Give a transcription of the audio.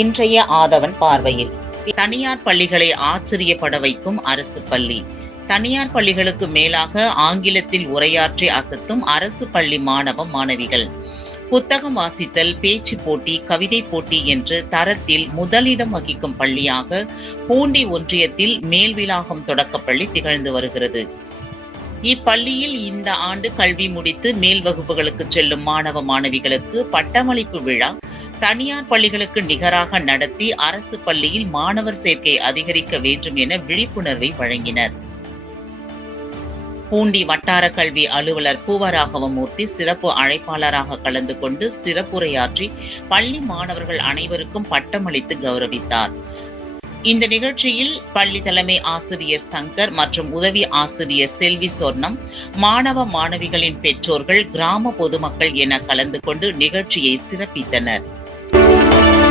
இன்றைய ஆதவன் பார்வையில். தனியார் பள்ளிகளை ஆச்சரியப்பட வைக்கும் அரசு பள்ளி. தனியார் பள்ளிகளுக்கு மேலாக ஆங்கிலத்தில் உரையாற்றி அசத்தும் அரசு பள்ளி மாணவ மாணவிகள். புத்தகம் வாசித்தல் பேச்சு போட்டி கவிதை போட்டி என்று தரத்தில் முதலிடம் வகிக்கும் பள்ளியாக பூண்டி ஒன்றியத்தில் மேல்விலாகம் தொடக்கப்பள்ளி திகழ்ந்து வருகிறது. இப்பள்ளியில் இந்த ஆண்டு கல்வி முடித்து மேல் வகுப்புகளுக்கு செல்லும் மாணவ மாணவிகளுக்கு பட்டமளிப்பு விழா தனியார் பள்ளிகளுக்கு நிகராக நடத்தி அரசு பள்ளியில் மாணவர் சேர்க்கை அதிகரிக்க வேண்டும் என விழிப்புணர்வை வழங்கினர். பூண்டி வட்டார கல்வி அலுவலர் பூவராகவமூர்த்தி சிறப்பு அழைப்பாளராக கலந்து கொண்டு சிறப்புரையாற்றி பள்ளி மாணவர்கள் அனைவருக்கும் பட்டமளித்து கௌரவித்தார். இந்த நிகழ்ச்சியில் பள்ளி தலைமை ஆசிரியர் சங்கர் மற்றும் உதவி ஆசிரியர் செல்வி சொர்ணம் மாணவ மாணவிகளின் பெற்றோர்கள் கிராம பொதுமக்கள் என கலந்து கொண்டு நிகழ்ச்சியை சிறப்பித்தனர். Thank you.